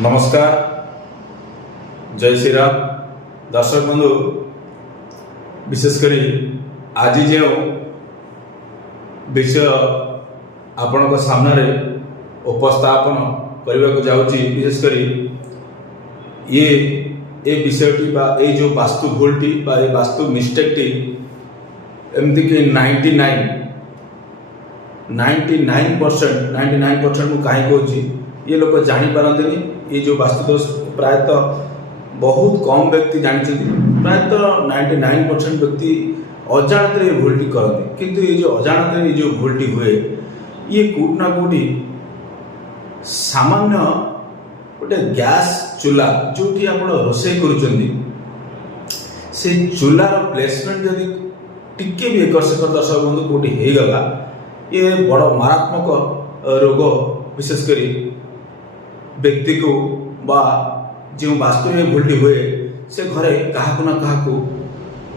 नमस्कार, जय श्री राम। दर्शक बंधु, विशेषकर आज जो विषय आपण सामने उपस्थापन करने को जाऊँगी, विशेषकर ये विषयटी बा ये जो वास्तु भूलटी बा ये वास्तु मिस्टेकटी एमती कि 99% मु कहीं कहूँ ये लोग जापारती ये जो वास्तु दोष प्रायतः बहुत कम व्यक्ति जानते, प्रायतः 99% व्यक्ति अजाणत ये भूलटी करते। किंतु ये जो अजाणत ये जो भूलटी हुए ये कोट ना कोटी सामान्य गोटे गैस चूल्हा जो आप रोषे से चूल्हार प्लेसमेंट जदि टिके भी एकर सेकर दर्शक बंधु कोटी हो गला ये बड़ मारात्मक रोग विशेषकर व्यक्ति को बा जो वास्तु में भूलटी हुए से घरे क्या ना क्या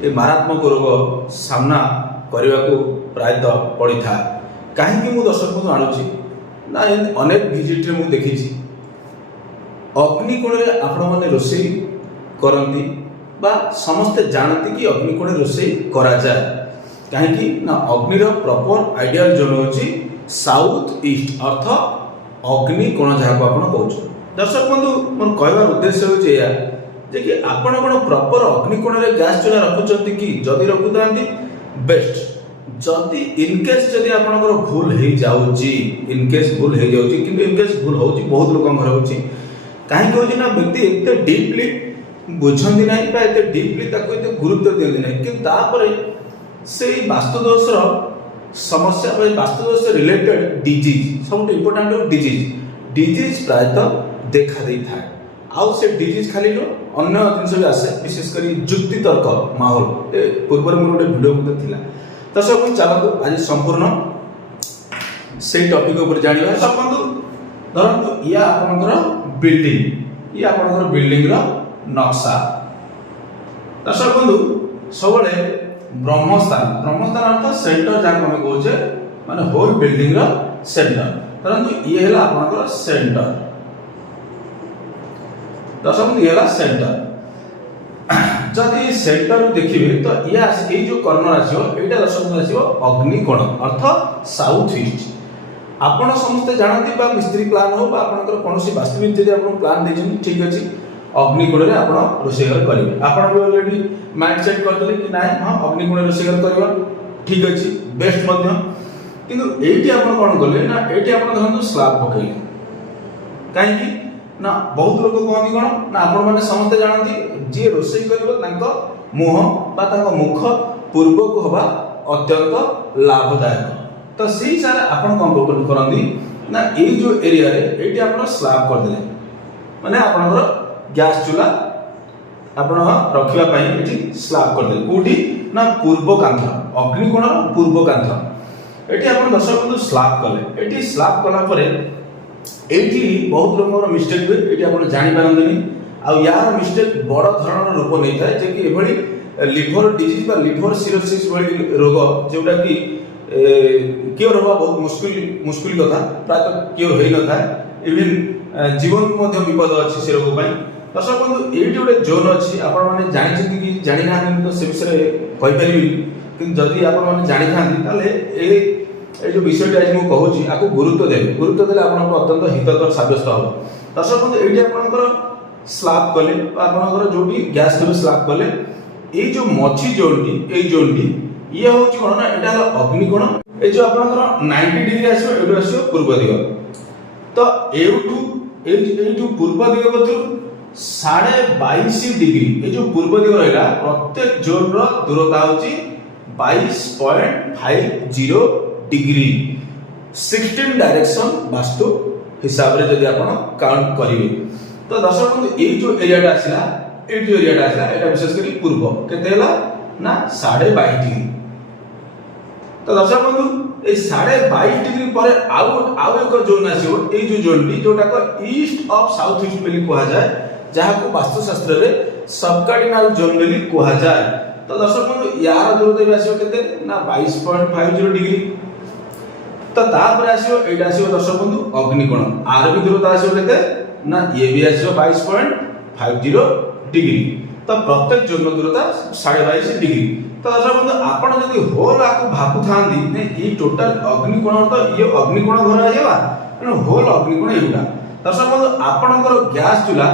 ये मारात्मक रोग सामना करने को प्रायतः पड़ी था। कहीं मुझे दर्शक बंधु आणुची ना अनेक भिजिट में देखी अग्निकोण में आपण मैंने रोषे करती बा समस्ते जानती कि अग्निकोण रोषे करा जाए कहीं ना अग्निर प्रॉपर आइडियल जोन होची साउथ ईस्ट अर्थ अग्निकोण जहाँ को आप कौन। दर्शक बंधु मोर कहवार उद्देश्य होचे या जे कि आपण कोन प्रॉपर अग्निकोण रे गैस चूल्हा रखुचंती कि जदि रखुतांती बेस्ट, जदि इनकेस जदि आपनकर भूल हे जाउची इनकेस भूल हे जाउची कि इनकेस भूल होउची बहुत लोक घर होउची काहे कहउची ना व्यक्ति एते डीपली बुझंती नाही बा एते डीपली ताको एते गुरुत्व दियंती नाही कि तापरे सेही वास्तु दोषर समस्या बा वास्तु दोष रिलेटेड डिजीज सब इंपोर्टेंट डिजीज प्रायतः देखा दे था आउ से डिजीज खाली नो अन्य जिनस भी आसे विशेषकर जुक्ति तर्क माहौल पूर्व मोर गोटे वीडियो मते थिला। तो सब चलतो आज संपूर्ण से टॉपिक ऊपर जानिबा। सब बंधु धरंतु या आपनकर बिल्डिंग रो नक्शा। दर्शक बंधु सबले ब्रह्मस्थान अर्थ सेंटर जहाँ हम कहूचे माने होल बिल्डिंग रो सेंटर। परंतु ये है आपनकर सेंटर। दर्शक ये है सेंटर। जदि सेंटर देखिए तो ये जो कर्नर आसो यहाँ दर्शक आसो अग्निकोण अर्थ साउथ ईस्ट। आपण समस्ते जानते बा मिस्त्री प्लान हो बा आपनकर कोनोसी वास्तविक जदि आपण प्लान देछन ठीक अछि अग्निकोण रे आपण रोषेय घर करिवे। आपण भी ऑलरेडी माइंड सेट करतले कि नाही हां अग्निकोण रे रोषेय घर करबा ठीक अछि बेस्ट मध्य। किंतु एटी आपण कोन करले ना एटी आपण धरनु स्लैब पकैले काहे कि ना बहुत लोग कहती कौन ना आपण माने समस्त जानती जे रोषेई करिवो तांको मुह बा तांको मुख पूर्व को होबा अत्यंत लाभदायक। तो सही सारे आपण कोन करंदी ना ए जो एरिया रे एटी आपण स्लैब कर देले माने आपनकर गैस चूल्हा आपण रखिबा पई एटी स्लैब कर देले कोठी ना पूर्व कांथ अग्निकोण पूर्व कांथ एटी आपण दर्शक बंधु स्लैब कले एटी स्लैब कला परे एटी बहुत लोगों मिस्टेक हुए ये आप जापारती आ यार मिस्टेक बड़ धरण रूप नहीं था जे कि एभली लिवर डिजीज बा लिवर सिरोसिस भली रोग जोटा कि क्योर होगा बहुत मुश्किल कथा प्रायतः क्योर हो न था इवन जीवन को मध्य विपद अच्छी से रोग पाई। दर्शक बंधु ये गोटे जोन अच्छी आपण मैंने जानी कि जानी ना तो से विषय कहीपर कि जदि आपण मैंने जानी था ये जो विषय आज मुझे कहूँ आपको गुरुत्व देले आपको अत्यंत हितकर सब्यस्त हम। दर्शक बंधु ये आपंकर स्लैब कले आपंकर जो गैस स्टोव स्लैब कले ये जो मझी जोनटी ये हूँ कौन ना यहाँ अग्निकोण ये जो आपंकर 90 डिग्री आसो पूर्व दिग। तो यू पूर्व दिग कतु 22.5 डिग्री ये जो पूर्व दिग रहा प्रत्येक जोन दूरता हूँ 22.50 डिग्री 16 डायरेक्शन वास्तु हिसाब रे जदि आपण काउंट करिवे। तो दर्शक बंधु ये जो एरियाटा आसिला एटा विशेष करी पूर्व केते हला ना 22.5 डिग्री। तो दर्शक बंधु ए 22.5 डिग्री पर आउ एक जोन आसीबो ए जो जोनटी जोटा को ईस्ट ऑफ साउथ ईस्ट बेली कहा जाए जहाँ को वास्तुशास्त्र रे सबकार्डिनल जोन बेली कहा जाए। तो दर्शक बंधु यार दूरता भी आसीबो केते ना 22.50 डिग्री। तो तापर आसीबो एटा आसीबो दर्शक बंधु अग्निकोण आर भी दूरता आसीबो केते ना ये भी आसो 22.50 डिग्री। तो प्रत्येक जोन दूरता 22.5 डिग्री। तो दर्शक बंधु आपण जदि होल आको भाबु थांदी ने ई टोटल अग्निकोण तो ये अग्निकोण घर आ जावा एनो होल अग्निकोण एउटा। दर्शक बंधु आपणकर गैस चूल्हा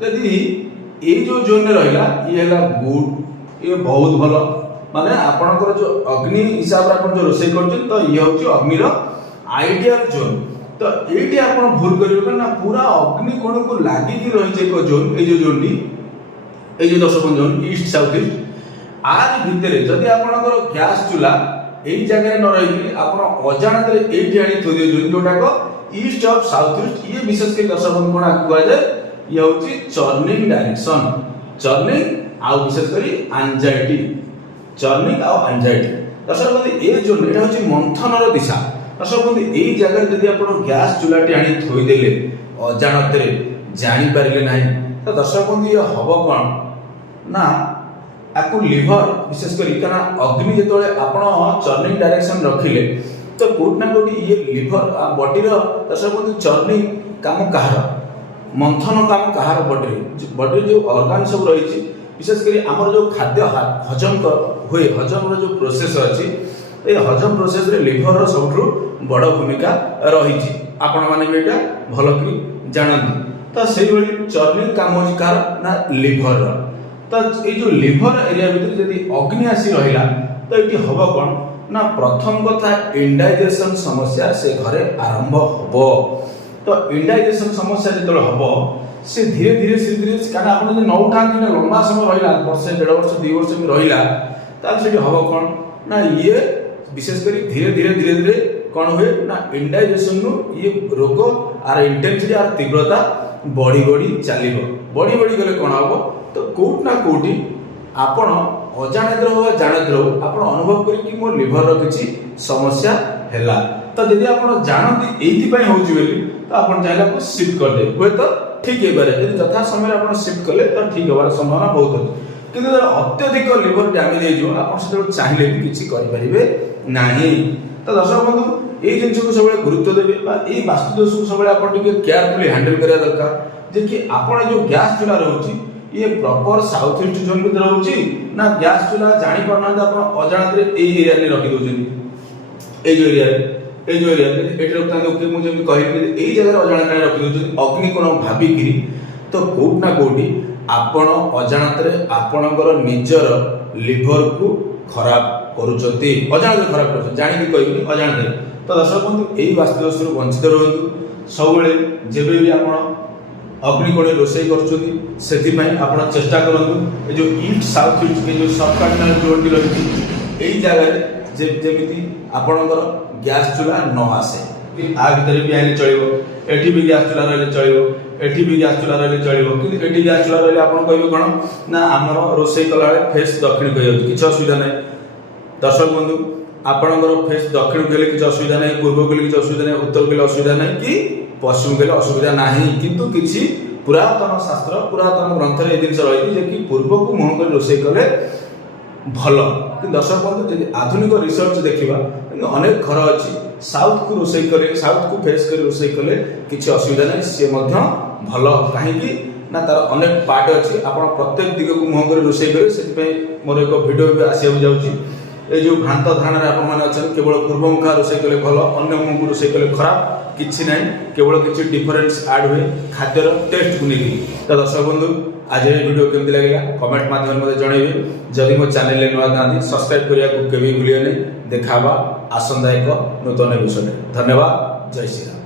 जदि ए जो जोन रे रहिला ये हला गुड ये बहुत भलो माने आपणकर जो अग्नि हिसाब रे आपण जो रोसे करछन तो ये होची अग्नि रो आइडियल जोन। तो एटी आपण भूल करियो ना पूरा अग्निकोण को लागि की रहि जे को जोन ए जो जोनडी ए जो दर्शक जोन ईस्ट साउथ ईस्ट आज भितरे जदि आपणकर गैस चूल्हा एई जगह न रही आपण अजाणत रे एटी आनी थोइ दियो जोन जोटा को ईस्ट ऑफ साउथ ईस्ट ये विशेष के दर्शक बंधु कोन आकु जाय ये होची चर्निंग डायरेक्शन चर्निंग आ विशेष करी एंजाइटी चर्निंग आ एंजाइटी। दर्शक बंधु ए जोन एटा होची मंथन रो दिशा। दर्शक बंधु एई जगह जदि आपण गैस चूल्हा टी आनी थोइ देले अजाणत रे जानि पारिले नाही तो दर्शक बंधु ये हबो कोन ना आकु लिवर विशेष करी कना अग्नि जेतोले आपण चर्निंग डायरेक्शन रखिले तो कोट ना कोटी ये लिवर बॉडी रो दर्शक बंधु चर्निंग काम कहार मंथन काम कहार बॉडी जो ऑर्गन सब रही छी विशेष करी हमर जो खाद्य हजम हुए हजम रो जो प्रोसेस अछि ए हजम प्रोसेस रे लिवर रो सबठु बड़ भूमिका रही छी आपण माने बेटा भलो कि जानंती। तो सेही भली चर्निंग काम होची कार ना लिवर रो। तो ए जो लिवर एरिया भीतर जदि अग्नि आसी रहिला तो एटी हबो कोन ना प्रथम कथा इंडाइजेशन समस्या से घरे आरंभ हबो। तो इंडाइजेशन समस्या जेतले हबो से धीरे धीरे कारण आपण जे न उठांती ना लंबा समय रहिला वर्ष 1.5 वर्ष 2 वर्ष में रहिला ताल सेठी हबो कोन ना ये विशेष करी धीरे धीरे कोन होय ना इंडाइजेशन नु ये रोग आर इंटेंसिटी आर तीव्रता बढ़ी चलिबो गले कोन हबो तो कोट ना कोटी आपण अजाणत रहो जानत रहो आपण अनुभव करी कि मोर लिवर रो किछि समस्या हैला। तो यदि आपण जानती एथि पय होउछि बेली तो आपण चाहला को शिफ्ट कर दे होय तो ठीक हे बारे यदि यथा समय आपण शिफ्ट करले तो ठीक होबार संभावना बहुत अछि। किंतु अत्यधिक लिवर डैमेज हे जो आपण से चाहिले भी किछि करि परिबे नाही। तो दर्शक बंधु ए जिंस को सबले गुरुत्व देबे बा ए वास्तु दोष को सबले आपण टिके केयरफुली हैंडल करिया दरकार जे कि आपण जो गैस चूल्हा रहउछि ये प्रॉपर साउथ ईस्ट जोन में रहउछि ना गैस चूल्हा जानि परना आपण अजाणत रे ए एरिया रे रखि दोछन ए जो एरिया एठी रखता ओके मु जेम कहि ए जगह अजाणत रे रखि दोछन अग्नि कोन भाबी कि तो कोट ना कोटी आपण अजाणत रे आपणकर निजर लिवर को खराब करूचंती अजाणत खराब करूचंती जानि कि कहि अजाणत। तो दर्शक बंधु एई वास्तु दोष रु वंचित रहंतु सबले जेबे भी आपण अग्निकोण रोषेई करछुदी सेति पई आपण चेष्टा करंतु ए जो ईस्ट साउथ ईस्ट के जो सबकॉन्टिनेंटल जोन रही एई जगह जे जेमिति आपणकर गैस चूल्हा न आसे आ भीतर भी आइले चलिबो एठी भी गैस चूल्हा रहले चलिबो एठी भी गैस चूल्हा रहले चलिबो कि एठी गैस चूल्हा रहले आपण कहबो कोन ना हमर रोषेई कला फेस दक्षिण कहि जाउछि किछ असुविधा नै। दर्शक बंधु आपणकर फेस दक्षिण गेले किछ असुविधा नै पूर्व गेले किछ असुविधा नै उत्तर गेले असुविधा नै कि पश्चिम गेले असुविधा नाही किंतु किछि पुरातन शास्त्र पुरातन ग्रंथ रे ए जिंस रही जे कि पूर्व को मोह कर रोषेई कले भलो। कि दर्शक बंधु यदि आधुनिक रिसर्च देखिबा अनेक घर अछि साउथ को रोषेई करे साउथ को फेस कर रोषेई कले किछि असुविधा नै से मध्य भलो काहे कि ना तार अनेक पार्ट अछि आपण प्रत्येक दिग को मोह कर रोषेई करे सेति पे मोर एक वीडियो भी आसी जाउछि ए जो भ्रांत धारणा रे आपण माने अछन केवल पूर्व मुखा रोषेई कले भलो अन्य मुख को रोषेई कले खराब किछि नै केवल किछि डिफरेंस ऐड हुए खाद्यर टेस्ट को नेकी। तो दर्शक बंधु आज ये वीडियो केमति लागला कमेंट माध्यम में जणाइबे जदि मो चैनल ले नवा नांदी सब्सक्राइब करिया को केबे भूलियो नै देखाबा आसंदा एक नूतन विषय। धन्यवाद। जय श्री राम।